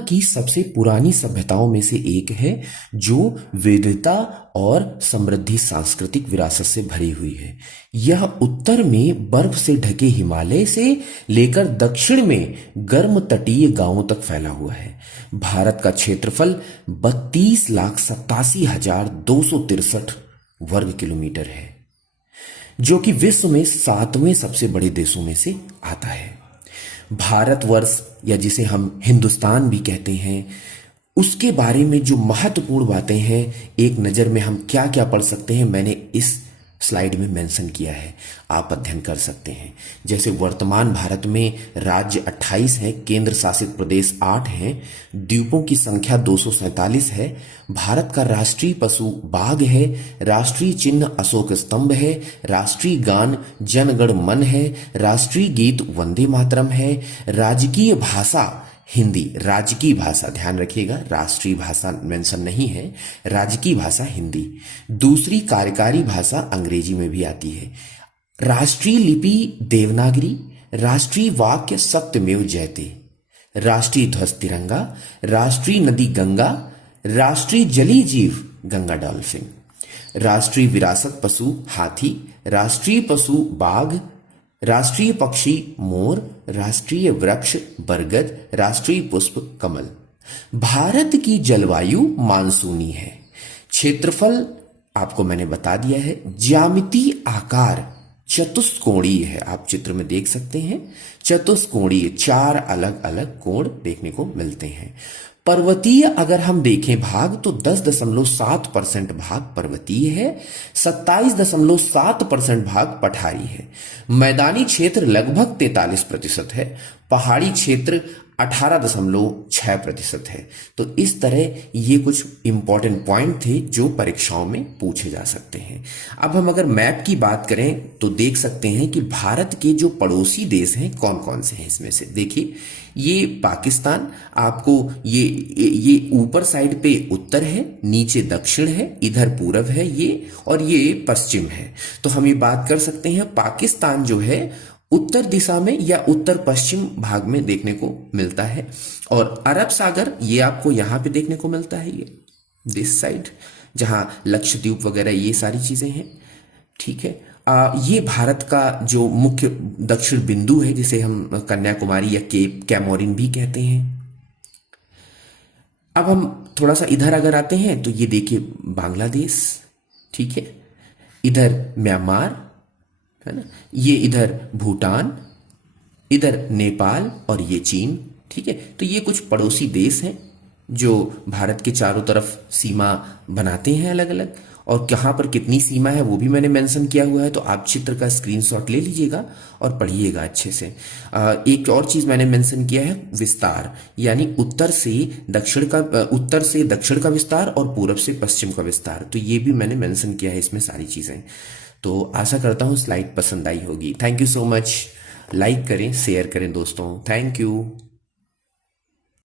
की सबसे पुरानी सभ्यताओं में से एक है जो विविधता और समृद्धि सांस्कृतिक विरासत से भरी हुई है। यह उत्तर में बर्फ से ढके हिमालय से लेकर दक्षिण में गर्म तटीय गांवों तक फैला हुआ है। भारत का क्षेत्रफल 32,87,263 वर्ग किलोमीटर है, जो कि विश्व में 7वें सबसे बड़े देशों में से आता है। भारतवर्ष या जिसे हम हिंदुस्तान भी कहते हैं, उसके बारे में जो महत्वपूर्ण बातें हैं, एक नज़र में हम क्या क्या पढ़ सकते हैं, मैंने इस स्लाइड में मेंशन किया है, आप अध्ययन कर सकते हैं। जैसे वर्तमान भारत में राज्य 28 हैं, केंद्र शासित प्रदेश 8 हैं, द्वीपों की संख्या 247 है। भारत का राष्ट्रीय पशु बाघ है, राष्ट्रीय चिन्ह अशोक स्तंभ है, राष्ट्रीय गान जन गण मन है, राष्ट्रीय गीत वंदे मातरम है, राजकीय भाषा हिंदी, राजकीय भाषा ध्यान रखिएगा, राष्ट्रीय भाषा मेंशन नहीं है, राजकीय भाषा हिंदी। दूसरी कार्यकारी भाषा अंग्रेजी में भी आती है। राष्ट्रीय लिपि देवनागरी, राष्ट्रीय वाक्य सत्यमेव जयते, राष्ट्रीय ध्वज तिरंगा, राष्ट्रीय नदी गंगा, राष्ट्रीय जलीय जीव गंगा डॉल्फिन, राष्ट्रीय विरासत पशु हाथी, राष्ट्रीय पशु बाघ, राष्ट्रीय पक्षी मोर, राष्ट्रीय वृक्ष बरगद, राष्ट्रीय पुष्प कमल। भारत की जलवायु मानसूनी है। क्षेत्रफल आपको मैंने बता दिया है। ज्यामितीय आकार चतुष्कोणीय है, आप चित्र में देख सकते हैं, चतुष्कोणीय, 4 अलग अलग कोण देखने को मिलते हैं। पर्वतीय अगर हम देखें भाग तो 10.7% भाग पर्वतीय है, 27.7% भाग पठारी है। मैदानी क्षेत्र लगभग 43% है, पहाड़ी क्षेत्र 18.6% है। तो इस तरह ये कुछ इंपॉर्टेंट पॉइंट थे जो परीक्षाओं में पूछे जा सकते हैं। अब हम अगर मैप की बात करें तो देख सकते हैं कि भारत के जो पड़ोसी देश हैं कौन कौन से हैं। इसमें से देखिए, ये पाकिस्तान, आपको ये ऊपर साइड पे उत्तर है, नीचे दक्षिण है, इधर पूरब है ये, और ये पश्चिम है। तो हम ये बात कर सकते हैं पाकिस्तान जो है उत्तर दिशा में या उत्तर पश्चिम भाग में देखने को मिलता है, और अरब सागर ये आपको यहां पे देखने को मिलता है, ये दिस साइड, जहां लक्षद्वीप वगैरह ये सारी चीजें हैं। ठीक है, ये भारत का जो मुख्य दक्षिण बिंदु है, जिसे हम कन्याकुमारी या केप कैमोरिन भी कहते हैं। अब हम थोड़ा सा इधर अगर आते हैं तो ये देखिए बांग्लादेश, ठीक है, इधर म्यांमार है ना, ये इधर भूटान, इधर नेपाल और ये चीन। ठीक है, तो ये कुछ पड़ोसी देश हैं जो भारत के चारों तरफ सीमा बनाते हैं अलग अलग, और कहाँ पर कितनी सीमा है वो भी मैंने मेंशन किया हुआ है। तो आप चित्र का स्क्रीनशॉट ले लीजिएगा और पढ़िएगा अच्छे से। एक और चीज मैंने मेंशन किया है, विस्तार, यानी उत्तर से दक्षिण का विस्तार और पूरब से पश्चिम का विस्तार। तो ये भी मैंने मेंशन किया है इसमें सारी चीजें। तो आशा करता हूँ स्लाइड पसंद आई होगी। Thank you so much. Like करें, शेयर करें दोस्तों। Thank you.